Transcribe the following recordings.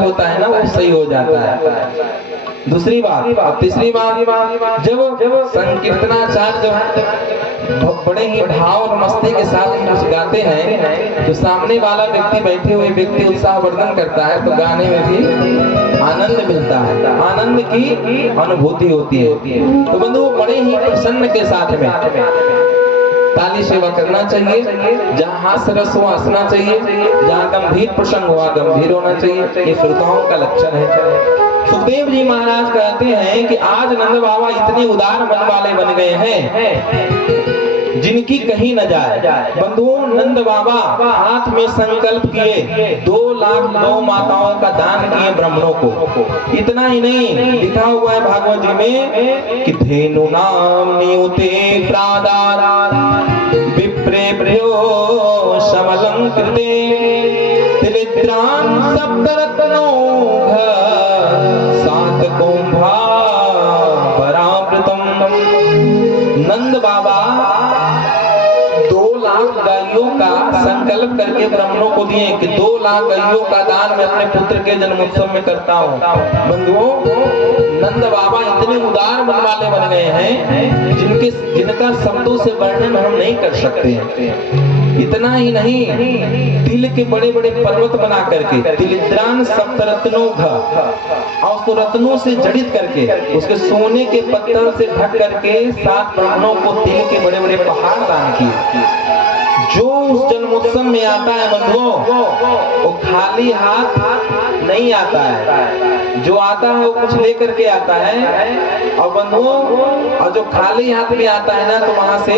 होता है ना वो सही हो जाता है। दूसरी बात, तीसरी बात, जब संकीर्तनाचार्य जब बड़े ही भाव और मस्ती के साथ कुछ गाते हैं तो सामने वाला व्यक्ति, बैठे हुए व्यक्ति उत्साहवर्धन करता है तो गाने में भी आनंद मिलता है, आनंद की अनुभूति होती है। तो बंधु बड़े ही प्रसन्न के साथ में ताली सेवा करना चाहिए, जहाँ हास्य रस हो हंसना चाहिए, जहाँ गंभीर प्रसंग हुआ गंभीर होना चाहिए, ये श्रोताओं का लक्षण है। सुखदेव जी महाराज कहते हैं कि आज नंद बाबा इतने उदार मन वाले बन गए हैं जिनकी कहीं न जाए। बंधुओं, नंद बाबा हाथ में संकल्प किए 2 लाख गौ माताओं का दान किए ब्राह्मणों को। इतना ही नहीं, लिखा हुआ है भागवत जी में कि धेनु नाम नियुते प्रादार विप्रेभ्यो समलंकृते तिलिद्रान सप्तरत्नौ सात कुंभा परामृतम। नंद बाबा 2 लाख गायों का संकल्प करके ब्राह्मणों को दिए कि 2 लाख गायों का दान मैं अपने पुत्र के जन्मोत्सव में करता हूँ। बंधुओं, नंद बाबा इतने उदार मन वाले बन गए हैं जिनका शब्दों से वर्णन हम नहीं कर सकते हैं। इतना ही नहीं, तिल के बड़े बड़े पर्वत बना करके तिलिद्रान सप्तरत्नों और उसको रत्नों से जड़ित करके उसके सोने के पत्थर से ढक करके 7 ब्राह्मणों को तिल के बड़े बड़े पहाड़ दान किए। जो उस जन्मोत्सव में आता है बंधुओं, वो खाली हाथ नहीं आता है, जो आता है वो कुछ लेकर के आता है। और बंधुओं, और जो खाली हाथ में आता है ना तो वहां से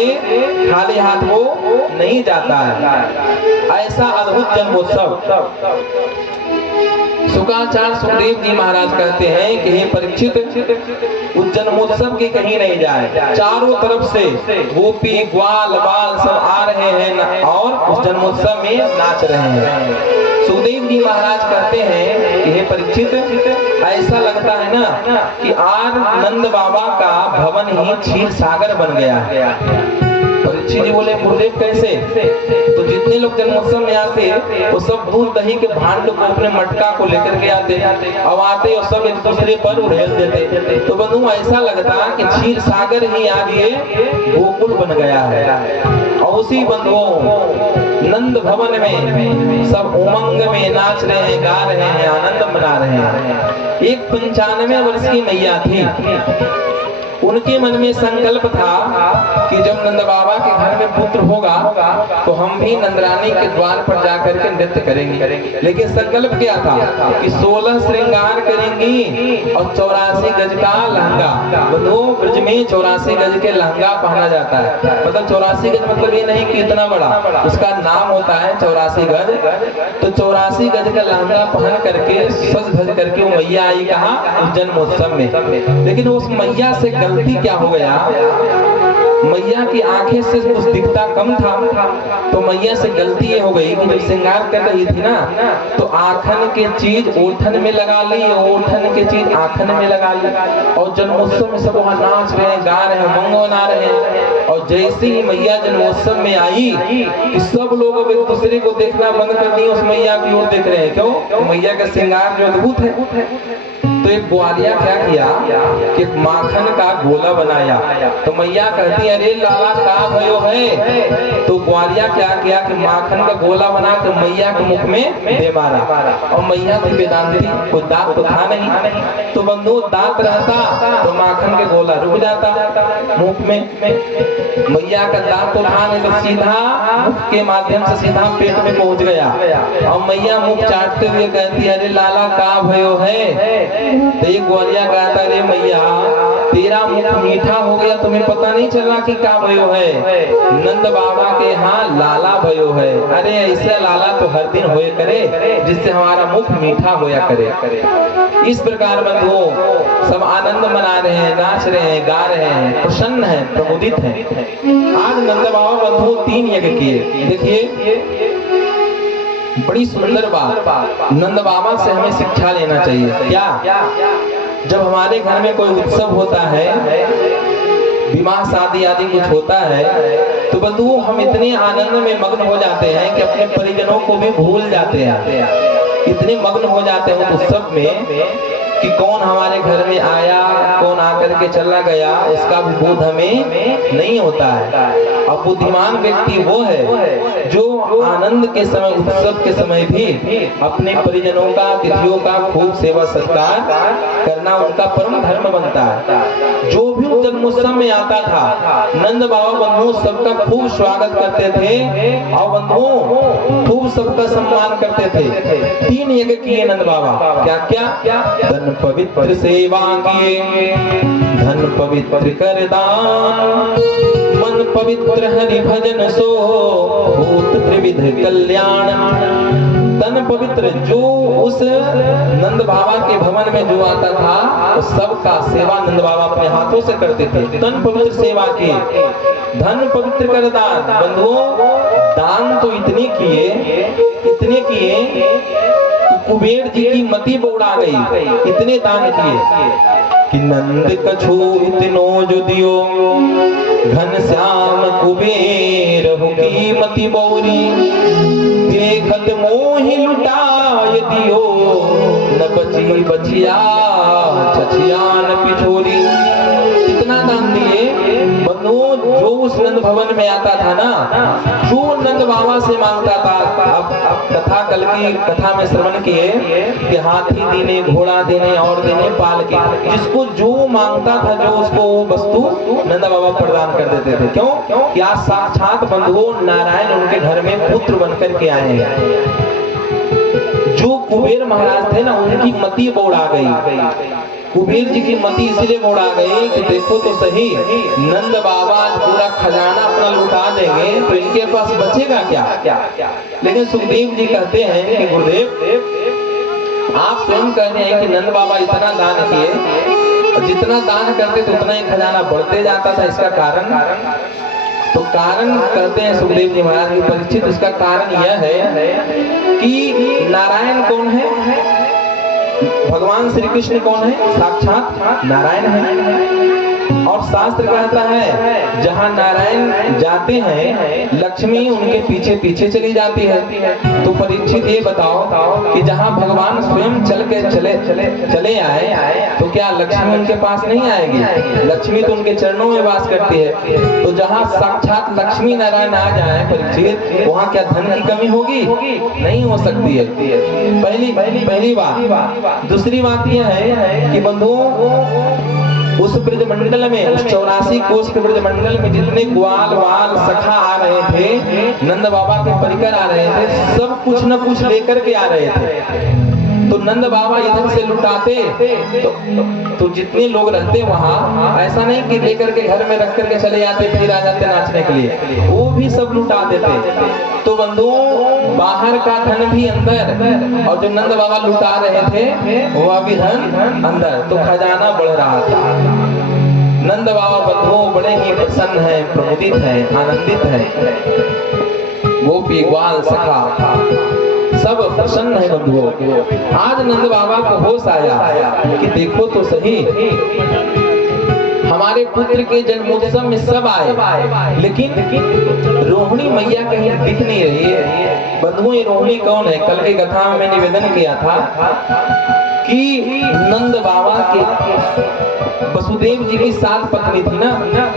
खाली हाथ वो नहीं जाता है। ऐसा अद्भुत जन्मोत्सव शुक्राचार्य सुखदेव जी महाराज कहते हैं कि हे परीक्षित, उस जन्मोत्सव की कहीं नहीं जाए। चारों तरफ से गोपी ग्वाल बाल सब आ रहे हैं और उस जन्मोत्सव में नाच रहे हैं। सुखदेव जी महाराज कहते हैं कि हे परीक्षित, ऐसा लगता है ना कि आज नंद बाबा का भवन ही क्षीर सागर बन गया है। परीक्षित जी बोले, गुरुदेव कैसे? तो जितने लोग जन्मोत्सव में आते वो सब दूध दही के भांड को अपने मटका को लेकर के आते, अब आते और सब एक दूसरे पर उड़ेल देते। तो बंधु ऐसा लगता कि क्षीर सागर ही आज ये गोकुल बन गया है। और उसी बंधुओं नंद भवन में सब उमंग में नाच रहे हैं, गा रहे हैं, आनंद मना रहे हैं। एक 95 वर्ष की मैया थी, उनके मन में संकल्प था कि जब नंद बाबा के घर में पुत्र होगा तो हम भी नंदरानी के द्वार पर जाकर के नृत्य करेंगे। लेकिन संकल्प क्या था कि 16 श्रृंगार करेंगी और 84 गज का लहंगा। बंधुओं, ब्रज में 84 गज के लहंगा पहना जाता है। मतलब 84 गज मतलब ये नहीं कि इतना बड़ा, उसका नाम होता है 84 गज। तो 84 गज का लहंगा पहन करके सज धज करके वो मैया आई कहाँ? उस जन्मोत्सव में। लेकिन उस मैया से गलती क्या हो गया, मैया की आंखें से कुछ दिखता कम था। तो मैया से गलती ये हो गई कि जब श्रृंगार कर रही थी ना तो आँखन के चीज ओठन में लगा ली, ओठन के चीज आँखन में लगा ली। और जन्मोत्सव में सब वहाँ नाच रहे हैं, गा रहे हैं, उमंग मना रहे हैं। और जैसे ही मैया जन्मोत्सव में आई कि सब लोग अब एक दूसरे को देखना बंद कर दिए, उस मैया की ओर देख रहे हैं। क्यों? मैया का श्रृंगार जो अद्भुत है। तो एक ग्वालिया क्या किया कि माखन का गोला बनाया। तो मैया कहती अरे लाला का भयो है। तो ग्वालिया क्या किया कि माखन का गोला बना के मैया के मुख में दे मारा। और मैया थी वेदांती, कोई दांत तो था नहीं। तो बंधु दांत रहता तो माखन के गोला रुक जाता मुख में। मैया का दांत तो था नहीं, तो सीधा मुख के माध्यम से सीधा पेट में पहुंच गया। और मैया मुख चाटते हुए कहती अरे लाला का भयो है। तो एक ग्वालिया कहता अरे मैया तेरा मुख मीठा हो गया, तुम्हें पता नहीं चला कि क्या भयो है? नंद बाबा के यहाँ लाला भयो है। अरे ऐसा लाला तो हर दिन होए करे जिससे हमारा मुख मीठा होया करे। इस प्रकार बंधुओं सब आनंद मना रहे हैं, नाच रहे हैं, गा रहे हैं, प्रसन्न है, प्रमुदित है। आज नंद बाबा बंधुओं 3 यज्ञ किए। देखिए बड़ी सुंदर बात, नंद बाबा से हमें शिक्षा लेना चाहिए। क्या? जब हमारे घर में कोई उत्सव होता है, विवाह शादी आदि कुछ होता है, तो बंधुओं हम इतने आनंद में मग्न हो जाते हैं कि अपने परिजनों को भी भूल जाते हैं। इतने मग्न हो जाते हैं उस उत्सव में कि कौन हमारे घर में आया, कौन आकर के चला गया, इसका भी बोध हमें नहीं होता है। अब बुद्धिमान व्यक्ति वो है जो आनंद के समय, उत्सव के समय भी अपने परिजनों का, अतिथियों का खूब सेवा सत्कार करना उनका परम धर्म बनता है। जो भी जन्मोत्सव में आता था, नंद बाबा बंधुओं सबका खूब स्वागत करते थे और बंधुओं खूब सबका सम्मान करते थे। 3 यज्ञ किए नंद बाबा, क्या क्या? धन पवित्र सेवा किए, धन पवित्र कर दान, मन पवित्र हरि भजन सो भूत त्रिविध कल्याण। तन पवित्र, जो उस नंद बाबा के भवन में जो आता था तो सबका सेवा नंद बाबा अपने हाथों से करते थे। तन पवित्र सेवा किए, धन पवित्र कर दान। बंधुओं, दान तो इतने किए कुबेर जी की मति बौड़ा गई, इतने दान किए कि नंद कछु इतनो जो दियो, घन श्याम कुबेर की मति बौरी, देखत मोहि लुटाय दियो, न बची बचिया छछिया न पिछोरी। इतना दान दिए बंधुओं। जो उस नंद भवन में आता था ना, जो नंद बाबा से मांगता था, अब कथा कल की कथा में श्रवण किए कि हाथी देने, घोड़ा देने और देने पाल के, जिसको जो मांगता था, जो उसको वस्तु नंद बाबा प्रदान कर देते थे। क्यों? कि आज साक्षात बंधुओं नारायण उनके घर में पुत्र बनकर के आए हैं। जो कुबेर महाराज थे ना, उनकी मति बौड़ा गई। कुबेर जी की मति इसलिए बौड़ा गई कि देखो तो सही, नंद बाबा पूरा खजाना अपना लुटा देंगे तो इनके पास बचेगा क्या? लेकिन सुखदेव जी कहते हैं कि गुरुदेव, आप स्वयं कह रहे हैं कि नंद बाबा इतना दान किए, और जितना दान करते तो उतना ही खजाना बढ़ते जाता था। इसका कारण तो कारण कहते हैं सुखदेव जी महाराज की परीक्षित, इसका कारण यह है कि नारायण कौन है? भगवान श्री कृष्ण कौन है? साक्षात नारायण है। और शास्त्र कहता है जहाँ नारायण जाते हैं, लक्ष्मी उनके पीछे पीछे चली जाती है। तो परीक्षित ये बताओ कि जहाँ भगवान स्वयं चले आए तो क्या लक्ष्मी उनके पास नहीं आएगी? लक्ष्मी तो उनके चरणों में वास करती है। तो जहाँ साक्षात लक्ष्मी नारायण आ जाए परीक्षित, वहाँ क्या धन की कमी होगी? नहीं हो सकती है। पहली बात। दूसरी बात यह है कि बंधुओं, उस ब्रजमंडल में, उस 84 कोष के ब्रजमंडल में जितने ग्वाल वाल सखा आ रहे थे, नंद बाबा के परिकर आ रहे थे, सब कुछ न कुछ लेकर के आ रहे थे। तो नंद बाबा इधर से लुटाते तो जितने लोग रहते वहाँ, ऐसा नहीं कि लेकर के घर में रख करके चले जाते फिर आ जाते नाचने के लिए, वो भी सब लुटा देते। तो बंधुओं, बाहर का धन भी अंदर, और जो नंद बाबा लुटा रहे थे वह भी धन अंदर, तो खजाना बढ़ रहा था। नंद बाबा बंधुओं बड़े ही प्रसन्न हैं, प्रमुदित हैं, आनंदित हैं। गोपी ग्वाल सखा सब प्रसन्न है बंधुओं। आज नंद बाबा को होश आया कि देखो तो सही, हमारे पुत्र के जन्मोत्सव में सब आए, लेकिन रोहिणी मैया कहीं दिख नहीं रही है। बंधुओं, ये रोहिणी कौन है? कल की कथा में निवेदन किया था कि नंद बाबा के वसुदेव जी की 7 पत्नी थी ना,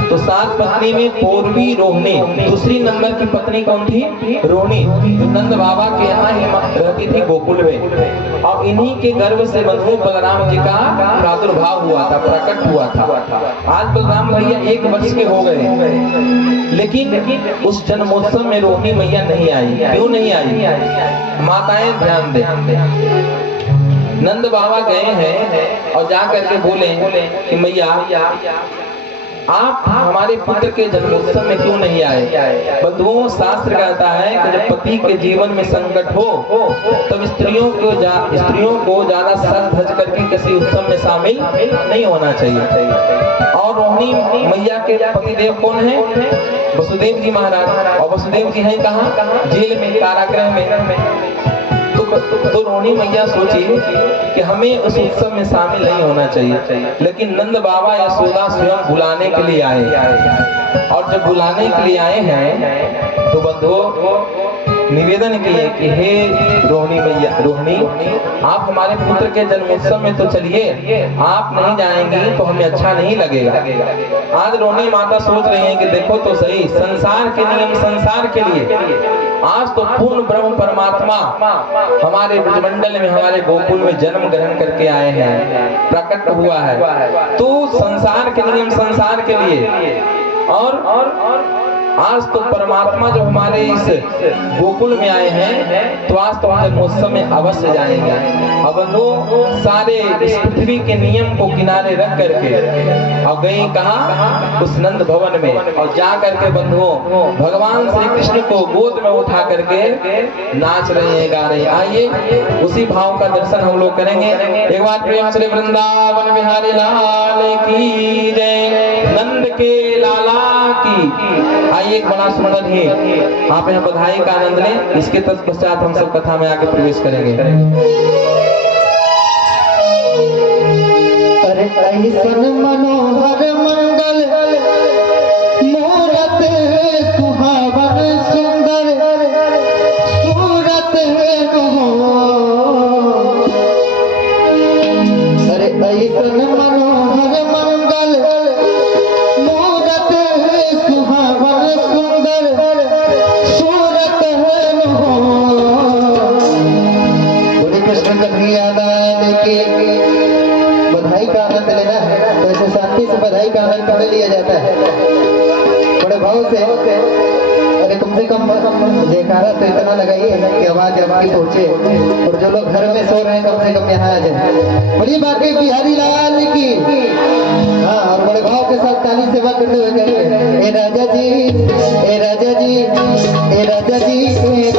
तो 7 पत्नी में पूर्वी रोहिणी, दूसरी नंबर की पत्नी कौन थी? रोहिणी। तो नंद बाबा के यहाँ ही रहती थी गोकुल में, और इन्हीं के गर्भ से बंधु बलराम जी का प्रादुर्भाव हुआ था, प्रकट हुआ था। आज बलराम भैया 1 वर्ष के हो गए, लेकिन उस जन्मोत्सव में रोहिणी मैया नहीं आई। क्यों नहीं आई? माताएं ध्यान दें। नंद बाबा गए हैं और जा करके बोले कि मैया आप हमारे पुत्र के जन्मोत्सव में क्यों नहीं आए? बंधुओं, शास्त्र कहता है कि जब पति के जीवन में संकट हो तब स्त्रियों को ज्यादा सज धज करके किसी उत्सव में शामिल नहीं होना चाहिए। और रोहिणी मैया के पतिदेव कौन है? वसुदेव जी महाराज। और वसुदेव जी हैं कहाँ? जेल में, कारागृह में। तो रोहिणी मैया सोची कि हमें उस उत्सव में शामिल नहीं होना चाहिए, लेकिन नंद बाबा यशोदा स्वयं बुलाने के लिए आए। और जब बुलाने के लिए आए हैं तो बंधुओं, निवेदन किए कि हे रोहिणी मैया, रोहिणी आप हमारे पुत्र के जन्मोत्सव में तो चलिए, आप नहीं जाएंगी तो हमें अच्छा नहीं लगेगा। आज रोहिणी माता सोच रही है कि देखो तो सही, संसार के नियम संसार के लिए, आज तो पूर्ण ब्रह्म परमात्मा हमारे ब्रजमंडल में, हमारे गोकुल में जन्म ग्रहण करके आए हैं, प्रकट हुआ है। तो संसार के नियम संसार के लिए, और आज तो परमात्मा जो हमारे इस गोकुल में आए हैं, तो आज तो जन्मोत्सव में अवश्य जाएंगे। अब वो सारे इस पृथ्वी के नियम को किनारे रख करके अब गई कहाँ, उस नंद भवन में, और जा करके बंधुओं भगवान श्री कृष्ण को गोद में उठा करके नाच रहे हैं, गा रहे हैं। आइए उसी भाव का दर्शन हम लोग करेंगे। एक बार प्रेम से वृंदावन बिहारी लाल की जय, नंद के लाला की। आइए एक बड़ा स्मरण है, आप यहाँ बधाई का आनंद लें। इसके तत्पश्चात हम सब कथा में आगे प्रवेश करेंगे। अरे ऐसन मनोहर मंगल मूरत सुहावन सुंदर सूरत अरे ऐसन मनोहर मंगल मूरत सुहावन सुंदर सूरत बोले कृष्ण कन्हैया लाल की। बधाई का आनंद लेना है तो ऐसे शांति से बधाई का आनंद पकड़ लिया जाता है, बड़े भाव से। अरे कम से कम जयकारा तो इतना लगाइए कि आवाज आपकी पहुंचे, और जो लोग घर में सो रहे हैं कम से कम यहाँ आ जाए। बड़ी बात है बिहारी लाल की। हाँ, और बड़े भाव के साथ ताली सेवा करते हुए कहेंगे, ए राजा जी, ए राजा जी, ए राजा जी, ए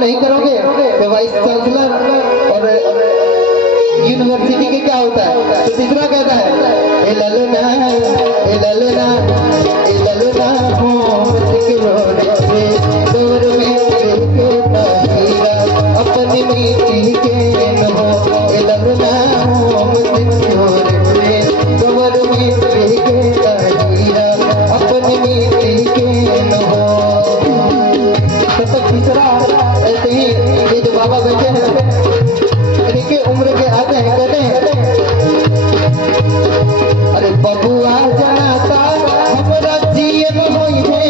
नहीं करोगे तो वाइस चांसलर और यूनिवर्सिटी के क्या होता है। तो तीसरा कहता है ए ललना ए ललना ए ललना हो रे दूर में के ताहीरा अपनी मीठी के न हो ए ललना हो रे दूर में के ताहीरा अपनी मीठी के न हो। तब तीसरा ऐसे ही ये जो बाबा बैठे हैं इनके उम्र के आते हैं, कहते हैं अरे बबुआ जनाता हमरा जीएम होई है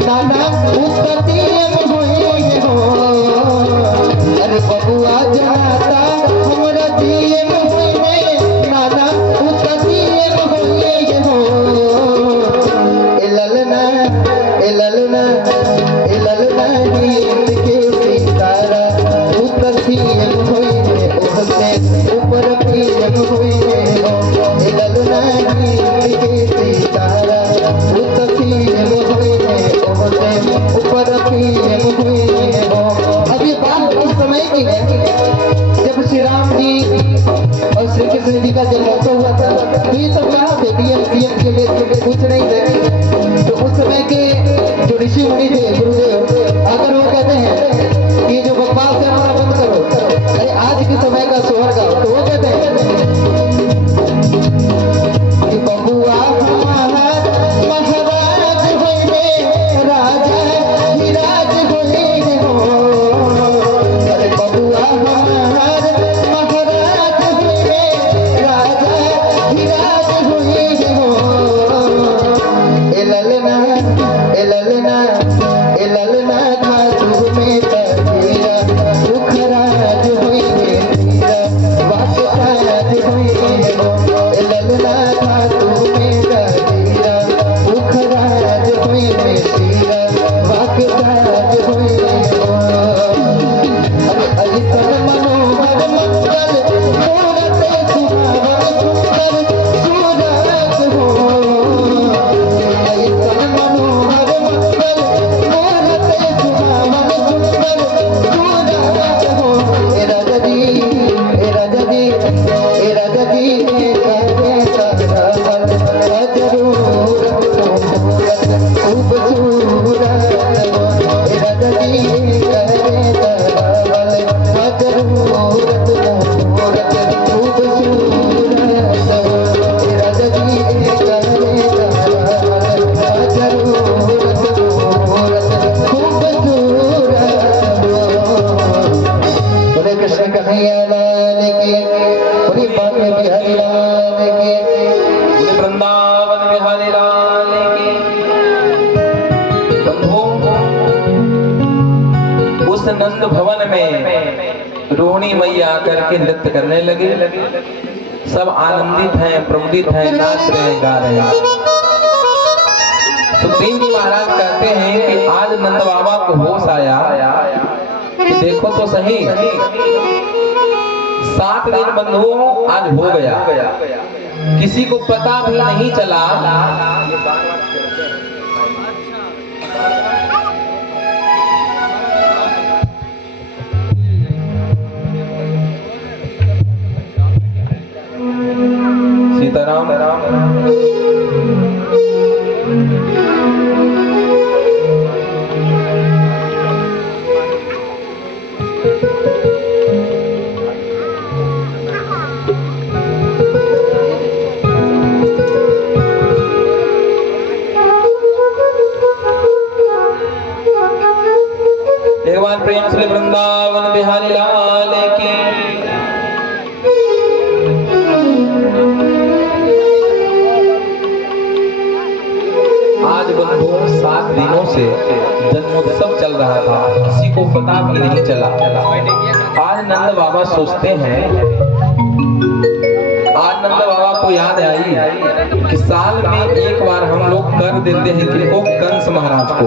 नाना उसका जीएम होई है हो। अरे बबुआ जनाता हमरा जीएम होई है नाना उसका जीएम होई है हो। ए ललना ए ललना ए ललना नींद के सितारा उसका जीएम होई है, उससे ऊपर पीएम होई है हो। ऋषि मुनि थे गुरुदेव, आकर वो कहते हैं कि जो बकवास है हमारा बंद करो, अरे आज के समय का सोहर गाओ। तो वो कहते हैं कि बबुआ हमारा महाराज होइगे, राजा ही राज होइगे हो। अरे बबुआ हमारा महाराज होइगे, राजा ही राज होइगे हो। ए ललना ए ललना ए ललना खातू में तबीरा, दुख राज होइगे तेरा, वाक राज होइगे हो। ए ललना खातू में तबीरा, दुख राज होइगे तेरा, वाक राज होइगे हो। अरे ऐसन मनोहर मंगल मूरत सुहावन सुंदर सूरत हो। ऐसन मनोहर मंगल मूरत सुहावन सुंदर सूरत हो। ए राजा जी ए राजा जी ए राजा जी कहते सरवल जरूर खूबसूरत हो। ए राजा जी कहते सरवल जरूरत मूरत खूबसूरत हो। ए राजा जी कहते सरवल जरूरत मूरत खूबसूरत हो। बोले कृष्ण कन्हैया लाल की, बोले बांके बिहारी लाल की। बोले वृंदावन बिहारी लाल की। बंधुओं, उस नंद भवन में रोहिणी मैया आकर के नृत्य करने लगे। सब आनंदित हैं, प्रमुदित हैं, नाच रहे हैं, गा रहे हैं। सुखदेव जी महाराज कहते हैं कि आज नंद बाबा को होश आया कि देखो तो सही, 7 दिन बंधुओं आज हो गया, किसी को पता भी नहीं चला। सीताराम एक बार प्रेम से वृंदावन बिहारी लाल की। आज बंधुओं 7 दिनों से जन्मोत्सव चल रहा था, किसी को पता भी नहीं चला। आज नंद बाबा सोचते हैं, आज नंद बाबा को याद आई कि साल में एक बार हम लोग कर देते हैं किनको, कंस महाराज को।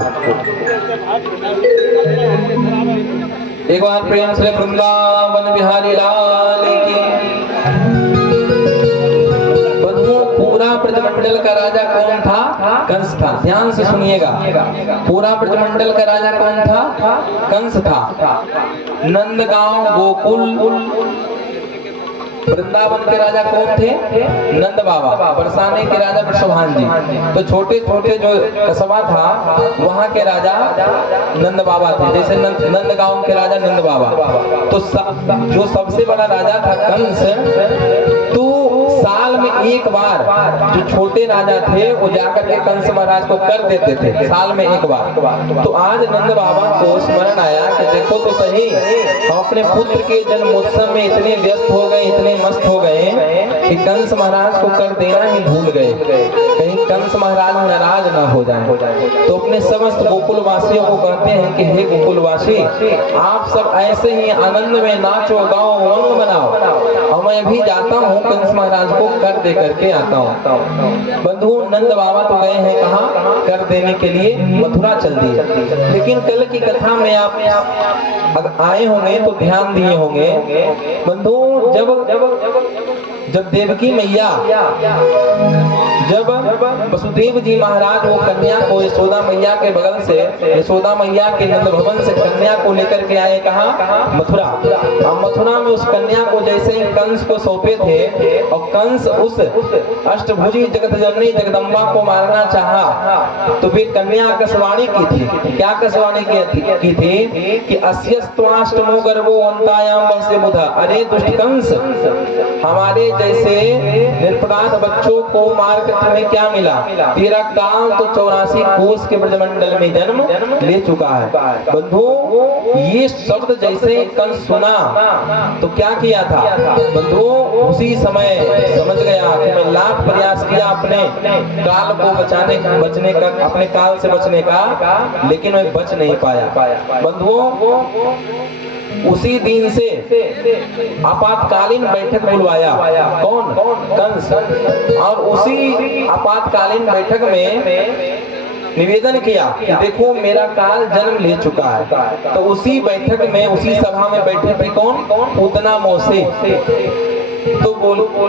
एक बार प्रेम से वृंदावन बिहारी लाल की। बंधुओं, पूरा ब्रजमंडल का राजा कौन था? कंस था। ध्यान से सुनिएगा, पूरा ब्रजमंडल का राजा कौन था? कंस था। नंदगांव, गोकुल, वृंदावन के राजा कौन थे? नंद बाबा। बरसाने के राजा वृषभान जी। तो छोटे छोटे जो कस्बा था वहां के राजा नंद बाबा थे। जैसे नंदगांव के राजा नंद बाबा। तो जो सबसे बड़ा राजा था कंस, तो साल में एक बार जो छोटे राजा थे वो जाकर के कंस महाराज को कर देते थे, साल में एक बार। तो आज नंद बाबा को स्मरण आया कि देखो तो सही, हम अपने पुत्र के जन्मोत्सव में इतने व्यस्त हो गए, इतने मस्त हो गए कि कंस महाराज को कर देना ही भूल गए, कहीं कंस महाराज नाराज ना हो जाए। तो अपने समस्त गोकुल वासियों को कहते हैं कि हे गोकुल वासी, आप सब ऐसे ही आनंद में नाचो, गाओ, उमंग बनाओ, और मैं भी जाता हूँ कंस महाराज को कर दे करके आता हूँ। बंधु, नंद बाबा तो गए हैं कहाँ? कर देने के लिए मथुरा चल दिए। लेकिन कल की कथा में आप आए होंगे तो ध्यान दिए होंगे बंधु, जब देवकी मैया जब वसुदेव जी महाराज वो कन्या को यशोदा मैया के बगल से, यशोदा मैया के नंद भवन से कन्या को लेकर के आए कहाँ? मथुरा। अब मथुरा में उस कन्या को जैसे ही कंस को सौंपे थे और कंस उस अष्टभुजी जगत जननी जगदम्बा को मारना चाहा, तो फिर कन्या आकाशवाणी की थी। क्या आकाशवाणी की थी कि अस्यस्त्वाष्टमो गर्भो अंतायाम वस्य बुधा। अरे दुष्ट कंस, हमारे जैसे निरपराध बच्चों को मार कर तुम्हें क्या मिला? तेरा काल तो 84 कोस के ब्रजमंडल में जन्म ले चुका है। बंधु, ये शब्द जैसे कंस सुना तो क्या किया था? बंधु, उसी समय समझ गया कि मैं लाख प्रयास किया अपने काल को बचने का, अपने काल से बचने का, लेकिन मैं बच नहीं पाया। बंधुओं, उसी दिन से आपातकालीन बैठक बुलवाया। कौन? कंस। और उसी आपातकालीन बैठक में निवेदन किया कि देखो मेरा काल जन्म ले चुका है। तो उसी बैठक में, उसी सभा में बैठे थे कौन? पूतना मौसी। तो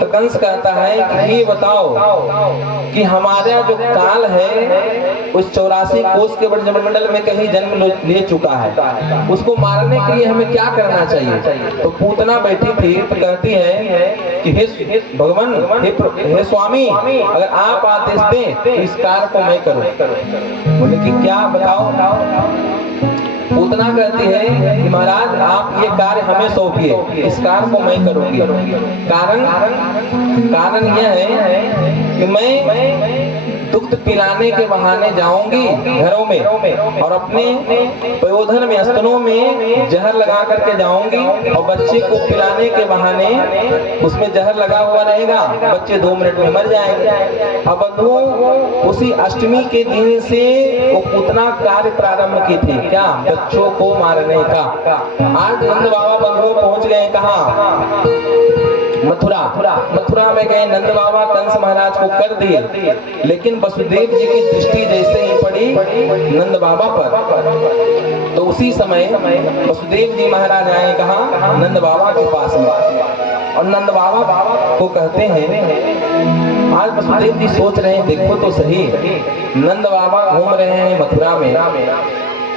कंस कहता है कि ये बताओ कि हमारा जो काल है उस 84 कोस के ब्रजमंडल में कहीं जन्म ले चुका है, उसको मारने के लिए हमें क्या करना चाहिए? तो पूतना बैठी थी तो कहती है कि हे भगवान, हे स्वामी, अगर आप आदेश दें तो इस कार्य को मैं करूं। बोले कि क्या? बताओ। पूतना कहती है कि महाराज आप ये कार्य हमें सौंपिए, इस कार्य को मैं करूंगी। कारण यह है कि मैं दुग्ध पिलाने के बहाने जाऊंगी घरों में और अपने पयोधन में, स्तनों में जहर लगा करके जाऊंगी और बच्चे को पिलाने के बहाने उसमें जहर लगा हुआ रहेगा, बच्चे 2 मिनट में मर जाएंगे। अब बंधुओं, उसी अष्टमी के दिन से वो पूतना कार्य प्रारंभ की थी। क्या? बच्चों को मारने का। आज नंद बाबा बंधुओं पहुंच गए कहाँ? मथुरा में गए। नंद बाबा कंस महाराज को कर दिए, लेकिन वसुदेव जी की दृष्टि जैसे ही पड़ी नंद बाबा पर, तो उसी समय वसुदेव जी महाराज आए कहाँ? नंद बाबा के पास में। और नंद बाबा को कहते हैं, आज वसुदेव जी सोच रहे हैं, देखो तो सही, नंद बाबा घूम रहे हैं मथुरा में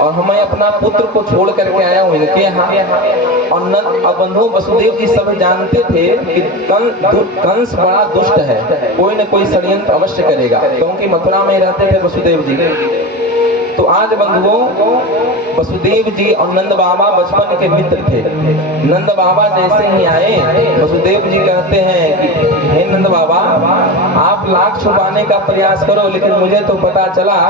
और हमें अपना पुत्र को छोड़ करके आया हूँ इनके यहाँ। और बंधु, वसुदेव जी सब जानते थे कि कंस बड़ा दुष्ट है, कोई न कोई षड्यंत्र अवश्य करेगा, क्योंकि मथुरा में रहते थे वसुदेव जी। तो आज बंधुओं, वसुदेव जी और नंद बाबा बचपन के मित्र थे। नंद बाबा जैसे ही आए, वसुदेव जी कहते हैं कि हे नंद बाबा, आप लाख छुपाने का प्रयास करो, लेकिन मुझे तो पता चला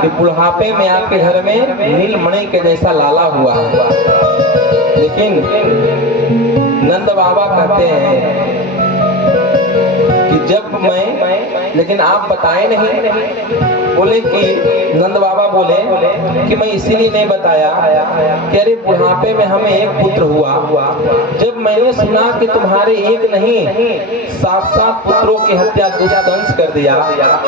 कि बुढ़ापे में आपके घर में नीलमणि के जैसा लाला हुआ है। लेकिन नंद बाबा कहते हैं कि जब लेकिन आप बताए नहीं। बोले कि नंद बाबा बोले कि मैं इसीलिए नहीं बताया कि अरे बुढ़ापे में हमें एक पुत्र हुआ। जब मैंने सुना कि तुम्हारे एक नहीं 7 पुत्रों की हत्या दुष्ट कंस कर दिया,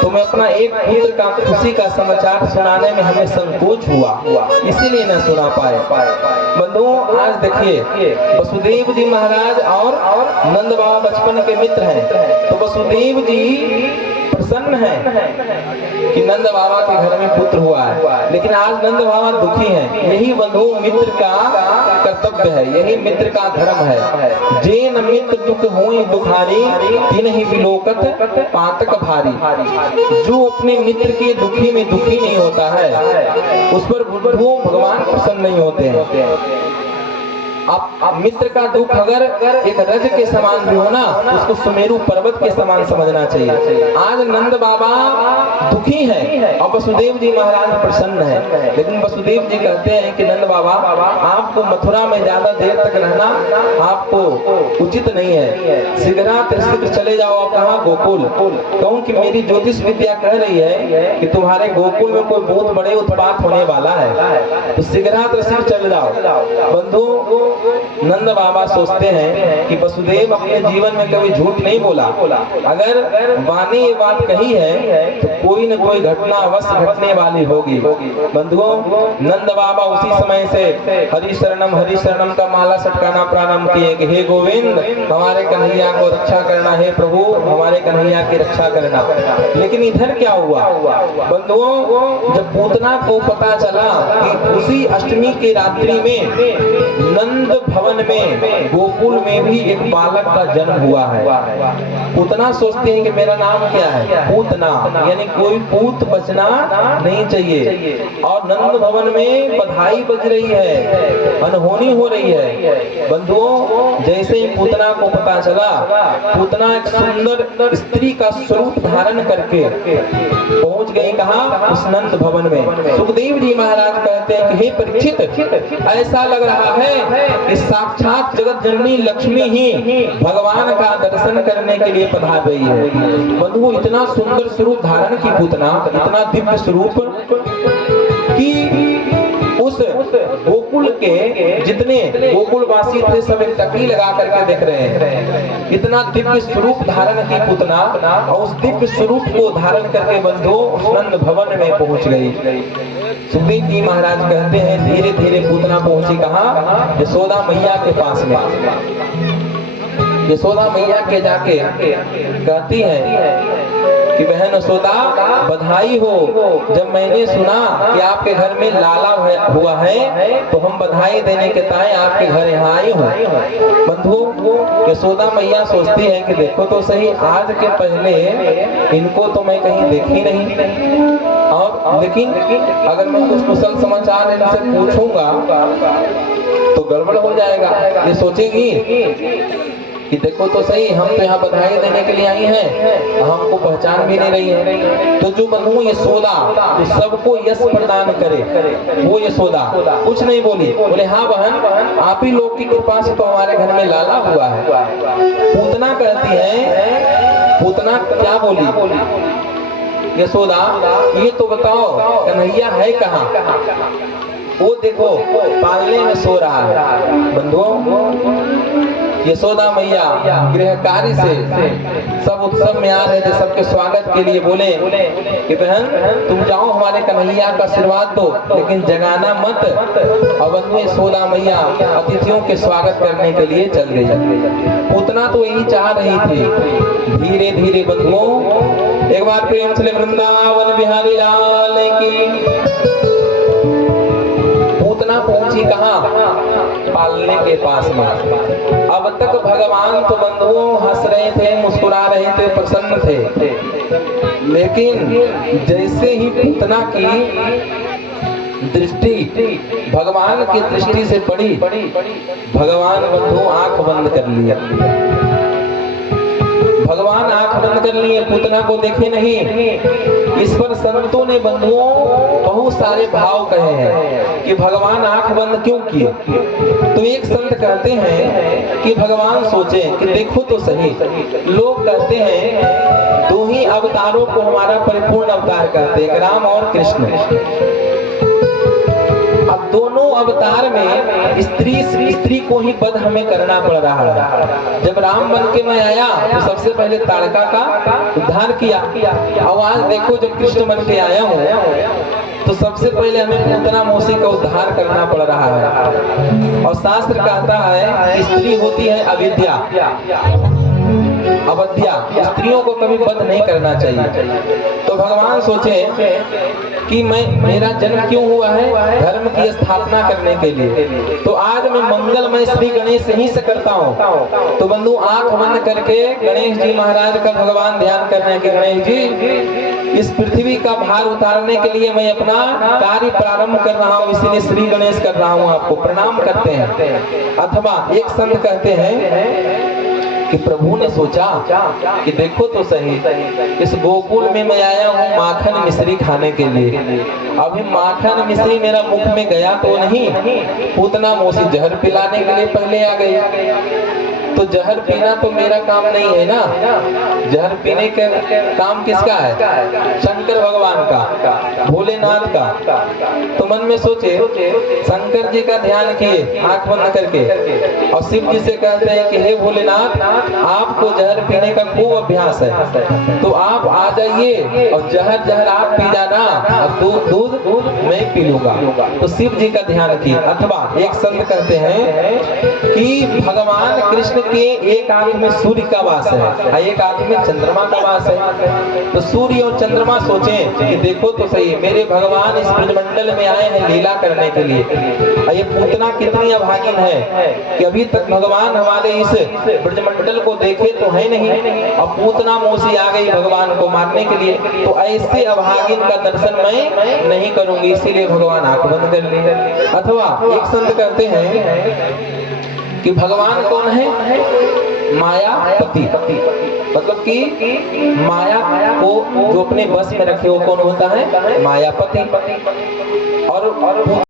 तो मैं अपना एक पुत्र का खुशी का समाचार सुनाने में हमें संकोच हुआ, इसीलिए न सुना पाए। बंधुओं, आज देखिए वसुदेव जी महाराज और नंद बाबा बचपन के मित्र हैं, तो वसुदेव जी प्रसन्न है कि नंद बाबा के घर में पुत्र हुआ है, लेकिन आज नंद बाबा दुखी हैं। यही बंधु मित्र का कर्तव्य है, यही मित्र का धर्म है। जेन मित्र दुख होई दुखारी, तीन ही विलोकत पातक भारी। जो अपने मित्र के दुखी में दुखी नहीं होता है, उस पर भगवान प्रसन्न नहीं होते हैं। अब मित्र का दुख अगर एक रज के समान भी हो ना, उसको सुमेरु पर्वत के समान समझना चाहिए। आज नंद बाबा दुखी हैं और वसुदेव जी महाराज प्रसन्न हैं, लेकिन वसुदेव जी कहते हैं कि नंद बाबा, आपको मथुरा में ज्यादा देर तक रहना आपको उचित नहीं है, शीघ्र चले जाओ आप कहाँ? गोकुल। क्योंकि मेरी ज्योतिष विद्या कह रही है कि तुम्हारे गोकुल में कोई बहुत बड़े उत्पात होने वाला है, तो शीघ्र चले जाओ। बंधु, नंद बाबा सोचते हैं कि वसुदेव अपने जीवन में कभी झूठ नहीं बोला, अगर वाणी ये बात कही है तो कोई न कोई घटना अवश्य घटने वाली होगी। बंधुओं, नंद बाबा उसी समय से हरि शरणम का माला सटकाना प्रारंभ किए कि हे गोविंद, हमारे कन्हैया को रक्षा करना, है प्रभु हमारे कन्हैया की रक्षा करना। लेकिन इधर क्या हुआ बंधुओं, जब पूतना को पता चला कि उसी अष्टमी की रात्रि में नंद भवन में गोकुल में भी एक बालक का जन्म हुआ है। पूतना सोचते हैं कि मेरा नाम क्या है, पूतना, यानी कोई पूत बचना नहीं चाहिए। और नंद भवन में बधाई बज रही है, अनहोनी हो रही है। बंधुओं, जैसे ही पूतना को पता चला, पूतना एक सुंदर स्त्री का स्वरूप धारण करके पहुंच गई कहाँ, उस नंद भवन में। सुखदेव जी महाराज कहते हैं कि हे परीक्षित, ऐसा लग रहा है कि साक्षात जगत जननी लक्ष्मी ही भगवान का दर्शन करने के लिए पधार रही है। बंधु, इतना सुंदर स्वरूप धारण की पूतना, इतना दिव्य स्वरूप कि उस गोकुल के जितने गोकुलवासी थे सब एक टकली लगा करके देख रहे हैं। इतना दिव्य स्वरूप धारण की पूतना और उस दिव्य स्वरूप को धारण करके बंधु उस नंद भवन में पहुंच गई। सुखदेव जी महाराज कहते हैं धीरे धीरे पूतना पहुंची कहाँ, यशोदा मैया के पास में। यशोदा मैया के जाके कहती है कि बहन यशोदा, बधाई हो, जब मैंने सुना कि आपके घर में लाला हुआ है तो हम बधाई देने के ताए आपके घर यहाँ आई हूँ। बंधु, यशोदा मैया सोचती है कि देखो तो सही, आज के पहले इनको तो मैं कहीं देखी नहीं, और लेकिन अगर मैं कुछ कुशल समाचार इनसे पूछूंगा तो गड़बड़ हो जाएगा। ये सोचेंगी कि देखो तो सही, हम तो यहाँ बधाई देने के लिए आई हैं, हमको पहचान भी नहीं रही है। तो जो बंधु यशोदा जो सबको यश प्रदान करे, वो यशोदा कुछ नहीं बोली, बोले हाँ बहन, आप ही लोग की कृपा से तो हमारे घर में लाला हुआ है। पूतना कहती है, पूतना क्या बोली, यशोदा ये तो बताओ कन्हैया है कहाँ, वो देखो पालने में सो रहा है। बंधुओं, यशोदा मैया गृह कार्य से सब उत्सव में आ रहे थे, सबके स्वागत के लिए बोले कि बहन तुम जाओ हमारे कन्हैया का आशीर्वाद दो, लेकिन जगाना मत। और बंधु, यशोदा मैया अतिथियों के स्वागत करने के लिए चल गई। पूतना तो यही चाह रही थी। धीरे धीरे बंधुओं, एक बार प्रेम से वृंदावन बिहारी लाल की। पूतना पहुंची कहाँ, पालने के पास में। अब तक भगवान तो बंधुओं हंस रहे थे, मुस्कुरा रहे थे, प्रसन्न थे, लेकिन जैसे ही पूतना की दृष्टि भगवान की दृष्टि से पड़ी, भगवान बंधु आंख बंद कर लिया। भगवान आंख बंद कर लिए, पूतना को देखे नहीं। इस पर संतों ने बंधुओं बहुत सारे भाव कहे हैं कि भगवान आंख बंद क्यों किए। तो एक संत कहते हैं कि भगवान सोचे कि देखो तो सही, लोग कहते हैं दो ही अवतारों को हमारा परिपूर्ण अवतार कहते हैं, राम और कृष्ण। अब दोनों अवतार में स्त्री को ही वध हमें करना पड़ रहा है। जब राम बन के मैं आया तो सबसे पहले ताड़का का उद्धार किया, और आज देखो जब कृष्ण बन के आया हूँ तो सबसे पहले हमें पूतना मौसी का उद्धार करना पड़ रहा है। और शास्त्र कहता है स्त्री होती है अविद्या, अवध्या, स्त्रियों को कभी वध नहीं करना चाहिए। तो भगवान सोचे कि मेरा जन्म क्यों हुआ है, धर्म की स्थापना करने के लिए। तो आज मैं मंगलमय श्री गणेश ही से करता हूँ। तो बंधु आंख बंद करके गणेश जी महाराज का भगवान ध्यान कर रहे हैं कि गणेश जी इस पृथ्वी का भार उतारने के लिए मैं अपना कार्य प्रारंभ कर रहा हूँ, इसीलिए श्री गणेश कर रहा हूँ, आपको प्रणाम करते हैं। अथवा एक संत कहते हैं कि प्रभु ने सोचा कि देखो तो सही, इस गोकुल में मैं आया हूँ माखन मिश्री खाने के लिए। अभी माखन मिश्री मेरा मुख में गया तो नहीं, पूतना मौसी जहर पिलाने के लिए पहले आ गई। तो जहर पीना तो मेरा काम नहीं है ना, जहर पीने का काम किसका है? शंकर भगवान का, भोलेनाथ का। तो मन में सोचे, शंकर जी का ध्यान किए आंख बंद करके और शिव जी से कहते हैं कि हे भोलेनाथ, आपको जहर पीने का खूब अभ्यास है, तो आप आ जाइए और जहर आप पी जाना और दूध मैं पी लूंगा। तो शिव जी का ध्यान किए। अथवा एक संत कहते हैं कि भगवान कृष्ण के एक आंख में सूर्य का वास है और एक आंख में चंद्रमा का वास है। तो सूर्य और चंद्रमा सोचें कि देखो तो सही, मेरे भगवान इस ब्रजमंडल में आए हैं लीला करने के लिए, और ये पूतना कितनी अभागिन है कि अभी तक भगवान हमारे इस ब्रजमंडल को देखे तो है नहीं, और पूतना मौसी आ गई भगवान को मारने के लिए। तो ऐसे अभागिन का दर्शन मैं नहीं करूंगी, इसीलिए भगवान आंख बंद कर ली। अथवा एक संत कहते हैं कि भगवान कौन है? मायापति, मतलब कि माया को जो अपने बस में रखे वो कौन होता है? मायापति। और